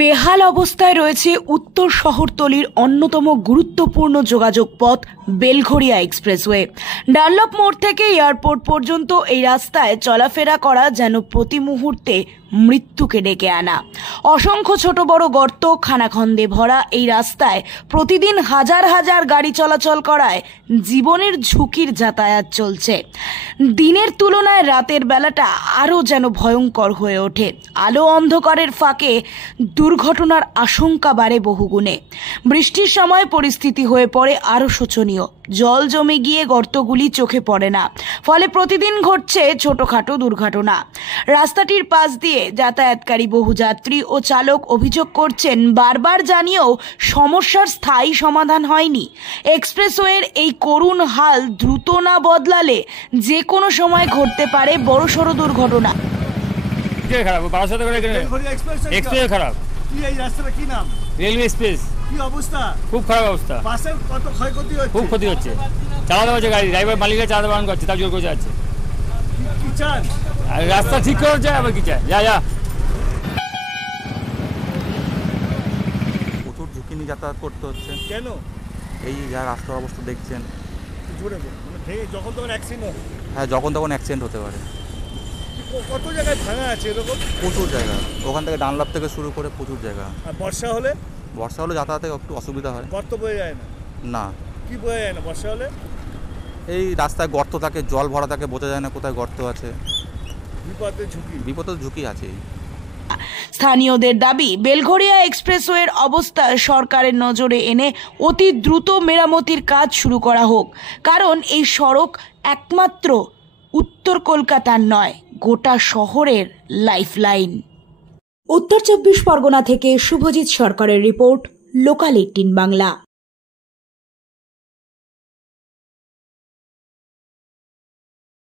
বেহাল অবস্থায় রয়েছে উত্তর শহরতলির অন্যতম গুরুত্বপূর্ণ যোগাযোগ পথ বেলঘরিয়া এক্সপ্রেসওয়ে। ডানলপ মোড় থেকে এয়ারপোর্ট পর্যন্ত এই রাস্তায় চলাফেরা করা যেন প্রতি মুহূর্তে মৃত্যুকে ডেকে আনা। অসংখ্য ছোট বড় গর্ত, খানাখন্দে ভরা এই রাস্তায় প্রতিদিন হাজার হাজার গাড়ি চলাচল করায় জীবনের ঝুঁকির যাতায়াত চলছে। দিনের তুলনায় রাতের বেলাটা আরও যেন ভয়ঙ্কর হয়ে ওঠে। আলো অন্ধকারের ফাঁকে দুর্ঘটনার আশঙ্কা বাড়ে বহুগুণে। বৃষ্টির সময় পরিস্থিতি হয়ে পড়ে আরও শোচনীয়। জল জমে গিয়ে গর্তগুলি চোখে পড়ে না, ফলে প্রতিদিন ঘটছে ছোটখাটো দুর্ঘটনা। রাস্তাটির পাশ দিয়ে যাতায়াতকারী বহু যাত্রী ও চালক অভিযোগ করছেন, বারবার জানিয়েও সমস্যার স্থায়ী সমাধান হয়নি। এক্সপ্রেসওয়ের এই করুণ হাল দ্রুত না বদলালে যে কোনো সময় ঘটতে পারে বড়সড় দুর্ঘটনা। খারাপ। এই রাস্তাটা কি নাম? Railway express. কি অবস্থা? খুব খারাপ অবস্থা। বাসের কত ক্ষয়ক্ষতি হচ্ছে? খুব ক্ষতি হচ্ছে। চালাতে হচ্ছে গাড়ি, ড্রাইভার মালিকরা চালাতে বারণ করছে, তার জোর করে যাচ্ছে। কি চান? আর রাস্তা ঠিক করে যায়, আবার কি চায়? যা প্রচুর ঝুঁকি নিয়ে যাতায়াত করতে হচ্ছে। কেন? এই যা রাস্তার অবস্থা দেখছেন। জোরে যখন তখন অ্যাক্সিডেন্ট? হ্যাঁ, যখন তখন অ্যাক্সিডেন্ট হতে পারে। কত জায়গায় ভাঙা আছে এরকম? প্রচুর জায়গা, ওখান থেকে ডানলপ থেকে শুরু করে প্রচুর জায়গা। আর বর্ষা হলে? বর্ষা হলে যাতায়াতে একটু অসুবিধা হয়। গর্ত বয়ে যায় না? না। কি বয়ে যায় না বর্ষা হলে? এই রাস্তায় গর্ত থাকে, জল ভরা থাকে, বোঝা যায় না কোথায় গর্ত আছে। বিপদের ঝুঁকি আছে। স্থানীয়দের দাবি, বেলঘরিয়া এক্সপ্রেসওয়ের অবস্থা সরকারের নজরে এনে অতি দ্রুত মেরামতির কাজ শুরু করা হোক। কারণ এই সড়ক একমাত্র উত্তর কলকাতার নয়, গোটা শহরের লাইফলাইন। উত্তর ২৪ পরগনা থেকে শুভজিৎ সরকারের রিপোর্ট, লোকাল ১৮ বাংলা।